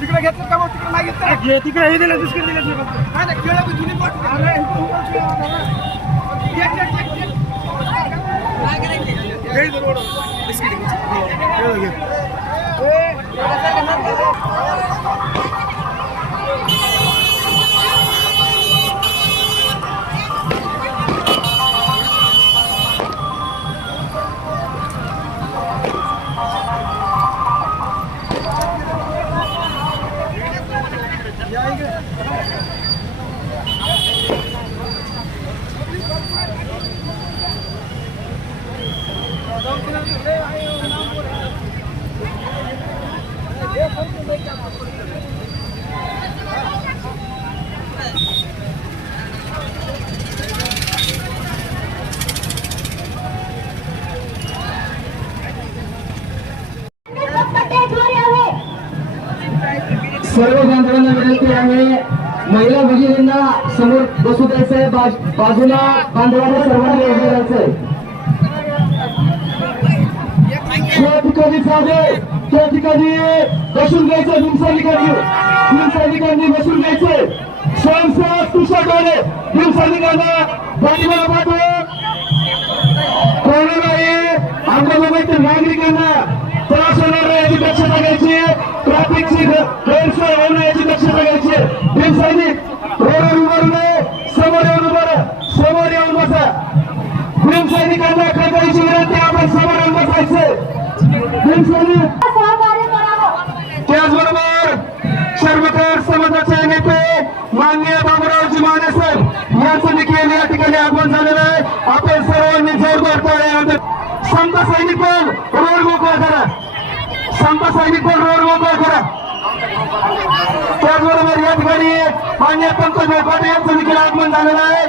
तिकडे घेतलं का? तिकडे नाही घेतलं. तिकडे हे दिलं, बिस्किट दिलं. नाही खेळ जुनी पट. सर्व बांधवांना विनंती आहे, महिला भगिनींना समोर बसू द्यायचंय, बाजूला बांधवांना सर्वांना उभं राहायचंय. त्या ठिकाणी चालेल, त्या ठिकाणी बसून घ्यायचं. भीमसैनिकांनी बसून घ्यायचंय. स्वयंसेवक तुषारकडे भीमसैनिकांना पाठीमागे पाठवून कोणालाही आंदोलनातील नागरिकांना त्रास होणार नाही याची दक्षता घ्यायची. ट्रॅफिकची गैरसोय होऊ नये याची दक्षता घ्यायची. भीमसैनिक रोडवर उभारू नये, समोर येऊन समोर येऊन बसा. भीमसैनिकांना कळकळीची विनंती, आपण समोर येऊन बसायचे. भीमसैनिक त्याचबरोबर सर्वतर समाजाचे नेते माननीय बाबूरावजी माने साहेब यांचं देखील या ठिकाणी आगमन झालेलं आहे. आपण सर्वांनी जोरदार टाळ्या. संत सैनिक रोड मोकळा करा. संत सैनिक रोड मोकळा करा. त्याचबरोबर या ठिकाणी माननीय पंकज पाटील यांचं देखील आगमन झालेलं आहे.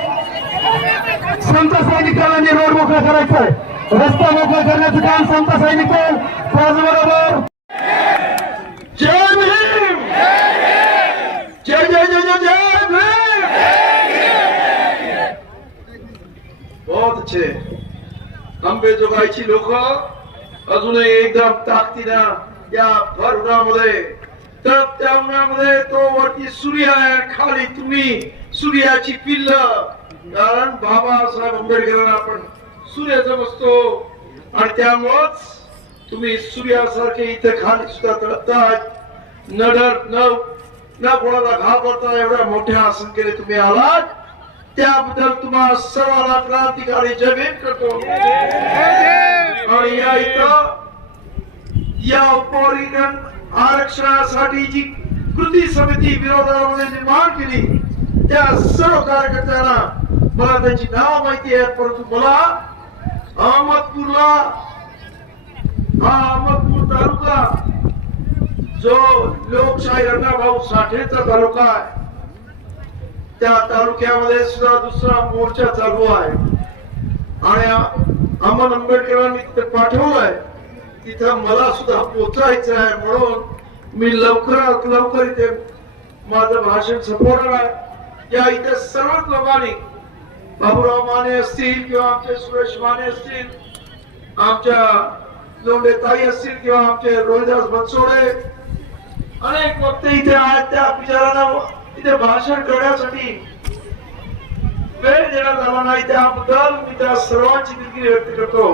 संत सैनिकांनी रोड मोकळा करायचा आहे. रस्ता मोकळा करण्याचं काम संत सैनिक. त्याचबरोबर जय भीम, जय जय जय जय जय भीम. बहुत अच्छे. अंबेजोगाईची लोक अजूनही एकदम ताकदीनं या भर उन्हामध्ये, तर त्या उन्हामध्ये तो वरती सूर्य आहे, खाली तुम्ही सूर्याची पिल्ल. कारण बाबासाहेब आंबेडकरांना आपण सूर्य समजतो आणि त्यामुळेच तुम्ही सूर्यासारखे इथे खाली सुद्धा तळताय. न कोणाला घाबरता एवढ्या मोठ्या संख्येने तुम्ही आलात, त्याबद्दल तुम्हाला सर्वांना क्रांतिकारी जय भीम करतो. आणि या इथं या उपवर्गीकरण आरक्षणासाठी जी कृती समिती विरोधामध्ये निर्माण केली, त्या सर्व कार्यकर्त्यांना मला त्यांची नाव माहिती आहे, परंतु मला अहमदपूर तालुका जो लोकशाही अण्णाभाऊ साठेचा तालुका आहे, त्या तालुक्यामध्ये सुद्धा दुसरा मोर्चा चालू आहे आणि अमन आंबेडकरांनी तिथे पाठवलंय. तिथं मला सुद्धा पोचायचं आहे, म्हणून मी लवकरात लवकर इथे माझं भाषण संपवणार आहे. या इथे सर्वच लोकांनी, बाबूराव माने असतील किंवा आमचे सुरेश माने असतील, आमच्या लोंढे ताई असतील किंवा आमचे रोहिदास बनसोडे, अनेक वक्ते इथे आहेत. त्या विचारांना इथे भाषण करण्यासाठी वेळ देण्यात आला नाही, त्याबद्दल मी त्या सर्वांची दिलगिरी व्यक्त करतो.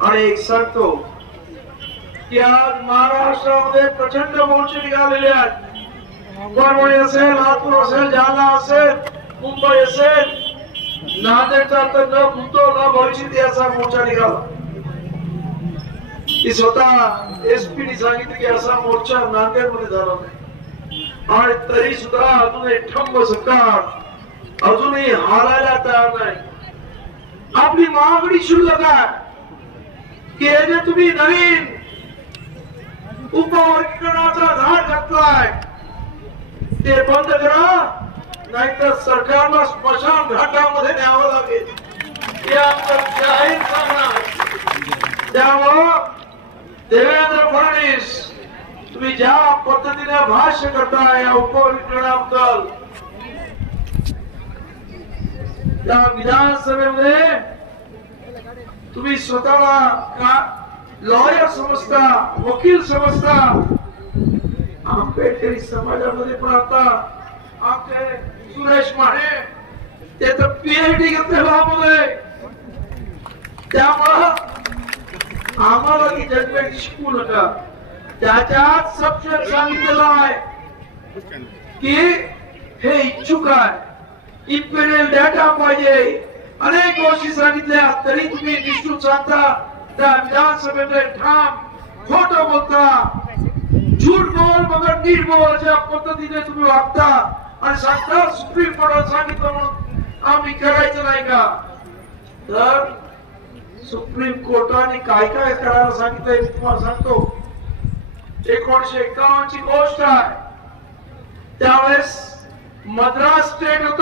आणि एक सांगतो की आज महाराष्ट्रामध्ये प्रचंड मोर्चे निघालेले आहेत. परभणी असेल, लातूर असेल, जालना असेल, मुंबई असेल, नांदेडचा तर न भूतो न भविष्यत याचा मोर्चा निघाला. ती स्वतः एसपीने सांगितलं की असा मोर्चा नांदेडमध्ये झाला नाही. आणि तरी सुद्धा अजूनही ठंब सरकार अजूनही हालायला तयार नाही. आपली मागणी शुल्लक आहे की हे जे तुम्ही नवीन उपवर्गीकरणाचा घाट घातलाय ते बंद करा, नाहीतर सरकारला स्मशान घाटामध्ये न्यावं लागेल. आमचं जाहीर सांगणार. त्यामुळं देवेंद्र फडणवीस, तुम्ही ज्या पद्धतीने भाष्य करताय या उपविधानाबद्दल, त्या विधानसभेमध्ये तुम्ही स्वतःला का लॉयर समजता, वकील समजता. आंबेडकरी समाजामध्ये पण आता आमचे सुरेश माने ते तर PhD घेतलेला आहे. त्यामुळं आम्हाला ती जजमेंट शिकवू नका. त्याच्यात सब्जेक्ट सांगितलेलं आहे की हे इच्छुक आहे, इम्पिरियल डाटा पाहिजे, अनेक गोष्टी सांगितल्या तरी तुम्ही निश्चित सांगता त्या विधानसभेमध्ये ठाम खोटं बोलता, झूठ बोल मगर नीट बोल अशा पद्धतीने तुम्ही वागता आणि सांगता सुप्रीम कोर्टाने सांगितलं म्हणून आम्ही करायचं नाही का. तर सुप्रीम कोर्टाने काय काय करायला सांगितलंय मी तुम्हाला सांगतो. 1951 ची गोष्ट आहे. त्यावेळेस मद्रास स्टेट होत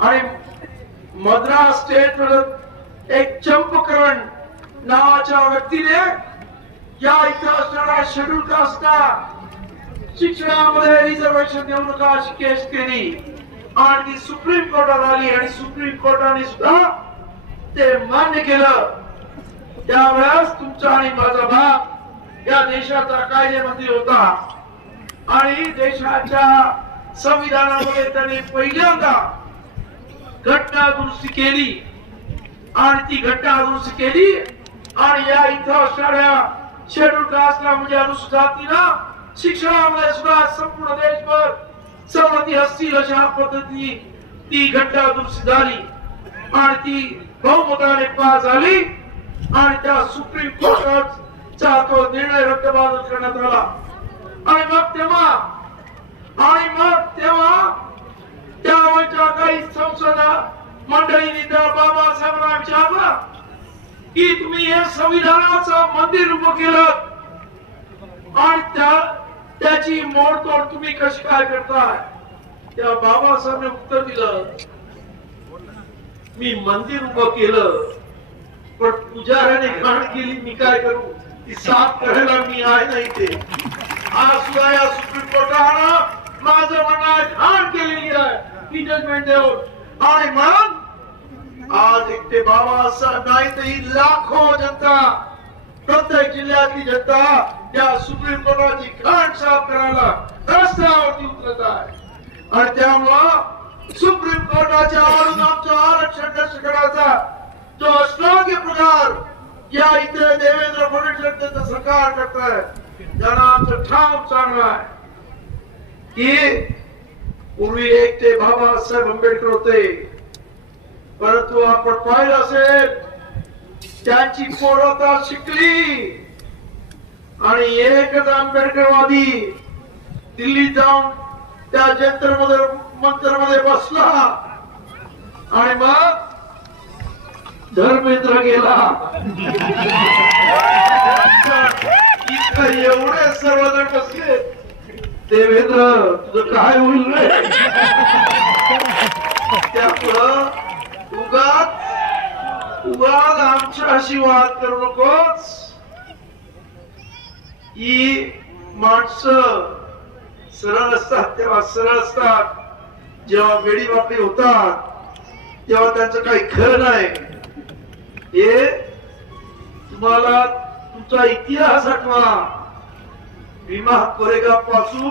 आणि मद्रास स्टेट एक चंपकरण नावाच्या व्यक्तीने या इथं असणाऱ्या शेड्यूल कास्टना शिक्षणामध्ये रिझर्वेशन देऊ नका अशी केस केली आणि ती सुप्रीम कोर्टात आली आणि सुप्रीम कोर्टाने सुद्धा ते मान्य केलं. त्यावेळेस तुमचा आणि माझा बाप या देशाचा कायदेमंत्री होता आणि देशाच्या संविधानामध्ये त्यांनी पहिल्यांदा घटना दुरुस्ती केली आणि ती घटना दुरुस्ती केली आणि या इथं असणाऱ्या शेड्यूल कास्टला म्हणजे अनुसूचित जातीला शिक्षणामध्ये सुद्धा संपूर्ण देशभर सवलती असतील अशा पद्धती ती घटना दुरुस्ती झाली आणि ती बहुमताने पास झाली आणि त्या सुप्रीम कोर्टाचा तो निर्णय रद्दबातल करण्यात आला. आणि मग तेव्हा त्यावेळच्या काही संसदा मंडळींनी त्या बाबासाहेबांना विचारलं की तुम्ही हे संविधानाचं मंदिर उभं केलं आणि त्याची मोडतोड तुम्ही कशी काय करताय. त्या बाबासाहेबांनी उत्तर दिलं, मी मंदिर उभं केलं पण पुजाऱ्याने घाण केली, मी काय करू, ती साफ करायला मी आहे नाही. ते आज सुद्धा या सुप्रीम कोर्टानं माझं म्हणणं घाण केलेली आहे ती जजमेंट देऊन. आणि मग आज एक ते बाबासाहेब नाही तर ही लाखो जनता, प्रत्येक जिल्ह्यातली जनता या सुप्रीम कोर्टाची घाण साफ करायला रस्त्यावरती उतरत आहे. आणि त्यामुळं सुप्रीम कोर्टाच्या आवडून आमचं आरक्षण नष्ट करायचा जो अश्लाघ्य प्रकार या इथे देवेंद्र फडणवीस सरकार करत आहे त्यांना आमचं ठाम सांगणं आहे की पूर्वी एक ते बाबासाहेब आंबेडकर होते, परंतु आपण पाहिलं असेल त्यांची पोरं शिकली आणि एकच आंबेडकरवादी दिल्लीत जाऊन त्या जंतर मंतरमध्ये बसला आणि मग धर्मेंद्र गेला. इतकं एवढे सर्वजण बसले, देवेंद्र तुझं काय होईल रे. त्यामुळं उगाच आमच्याशी वाद करू नकोस. ही माणसं सरळ असतात तेव्हा सरळ असतात, जेव्हा वेडी वाकडी होतात तेव्हा त्यांचं काही खरं नाही. हे तुम्हाला तुमचा इतिहास आठवा. भीमा कोरेगाव पासून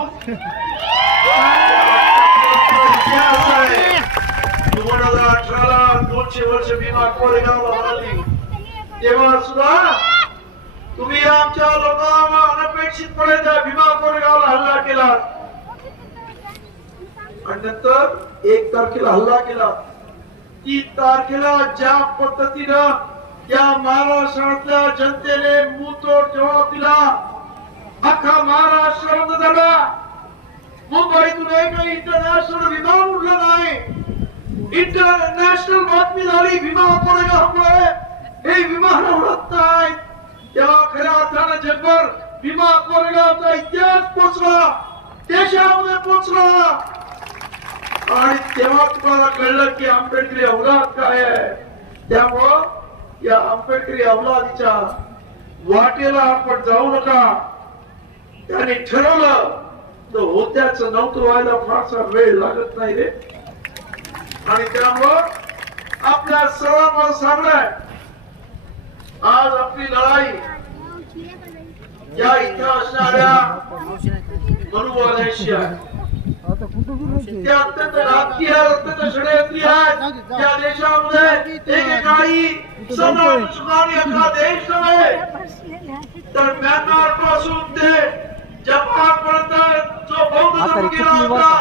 इतिहास आहे. 2018 ला 200 वर्ष भीमा कोरेगावला झाली. तेव्हा सुद्धा तुम्ही आमच्या लोकांना अनपेक्षितपणे त्या भीमा कोरेगावला हल्ला केला आणि नंतर 1 तारखेला हल्ला केला. 3 तारखेला ज्या पद्धतीनं या महाराष्ट्रातल्या जनतेने मुंहतोड जवाब दिला, अख्खा महाराष्ट्र बंद झाला. मुंबईतून एकही इंटरनॅशनल विमान उडलं नाही. इंटरनॅशनल बातमी झाली भीमा कोरेगावमुळे हे विमान उडत नाही. तेव्हा खऱ्या अर्थानं जगभर भीमा कोरेगावचा इतिहास पोचला, देशामध्ये पोचला आणि तेव्हा तुम्हाला कळलं की आंबेडकरी अवलाद काय आहे. त्यामुळं या आंबेडकरी अवलादीच्या वाटेला आपण जाऊ नका. त्याने ठरवलं तर होत्याच नव्हतं व्हायला फारसा वेळ लागत नाही रे. आणि त्यामुळं आपल्या सर्वांना सांगणं, आज आपली लढाई या इथं असणाऱ्या मनुवाद्यांशी आहे. ते अत्यंत राजकीय अत्यंत षडयंत्री आहेत. या देशामध्ये एकेकाळी सुधारणी अख्खा देश नव्हे तर म्यानमार पासून ते जपान पर्यंत जो बौद्ध धर्म गेला होता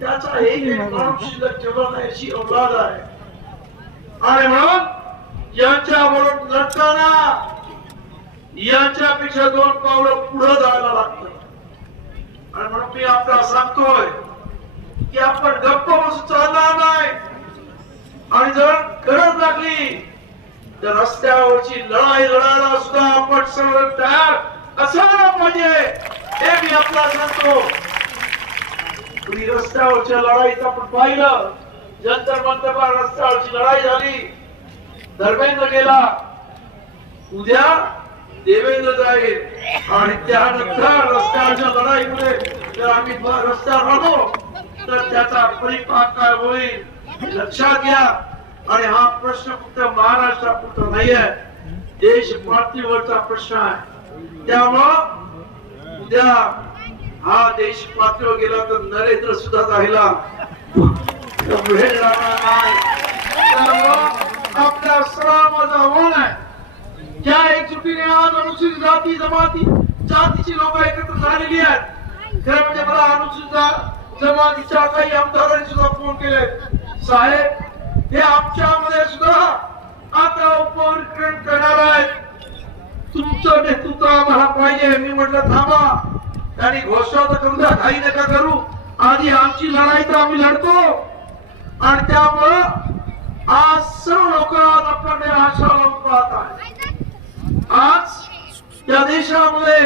त्याचा एक माणूस शिल्लक ठेवला नाही अशी औलाद आहे. आणि म्हणून यांच्याबरोबर लढताना यांच्यापेक्षा 2 पावलं पुढे जायला लागतं. आणि म्हणून मी आपल्याला सांगतोय की आपण गप्प बसून चालणार नाही. आणि जर गरज लागली तर रस्त्यावरची लढाई लढायला सुद्धा आपण सर्व तयार असायला पाहिजे हे मी आपल्याला सांगतो. तुम्ही रस्त्यावरच्या लढाईत आपण पाहिलं, जंतर मंतरला रस्त्यावरची लढाई झाली, धर्मेंद्र गेला, उद्या देवेंद्र जाईल आणि त्यानंतर रस्त्यावरच्या लढाईमुळे जर आम्ही रस्त्यावर राहतो तर त्याचा परिपाक काय होईल लक्षात घ्या. आणि हा प्रश्न फक्त महाराष्ट्रापुरता नाही आहे, देश पातळीवरचा प्रश्न आहे. त्यामुळं उद्या हा देश पातळीवर गेला तर नरेंद्र सुद्धा राहिला पुढे जाणार नाही. त्यामुळं आपल्या सर्वांचा आव्हान आहे, ज्या एकजुटीने आज अनुसूचित जाती जमाती जातीची लोक एकत्र झालेली आहेत. खरं म्हणजे मला अनुसूचित जमातीच्या काही आमदारांनी सुद्धा फोन केले, साहेब हे आमच्यामध्ये सुद्धा आता उपविक्रम करणार आहेत, तुमचं नेतृत्व आम्हाला पाहिजे. मी म्हटलं थांबा, त्यांनी घोषणा तर करू द्या, काही नका करू, आधी आमची लढाई तर आम्ही लढतो. आणि त्यामुळं आज सर्व लोक आज आपल्याकडे आशा लावून पाहत आहेत. आज या देशामध्ये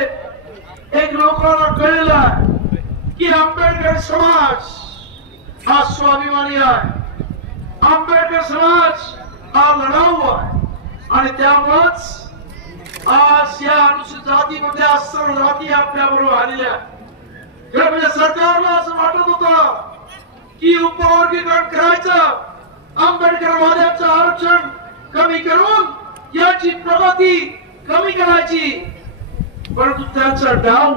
एक लोकांना कळलेलं आहे की आंबेडकर समाज हा स्वाभिमानी आहे, आंबेडकर समाज हा लढाऊ आहे. आणि त्यामुळेच आज या अनुसूचित जातीमध्ये सर्व जाती आपल्या बरोबर आलेल्या. खरं म्हणजे सरकारला असं वाटत होतं की उपवर्गीकरण करायचं, आंबेडकरवाद्यांचं आरक्षण कमी करून याची प्रगती कमी करायची, परंतु त्याचा डाव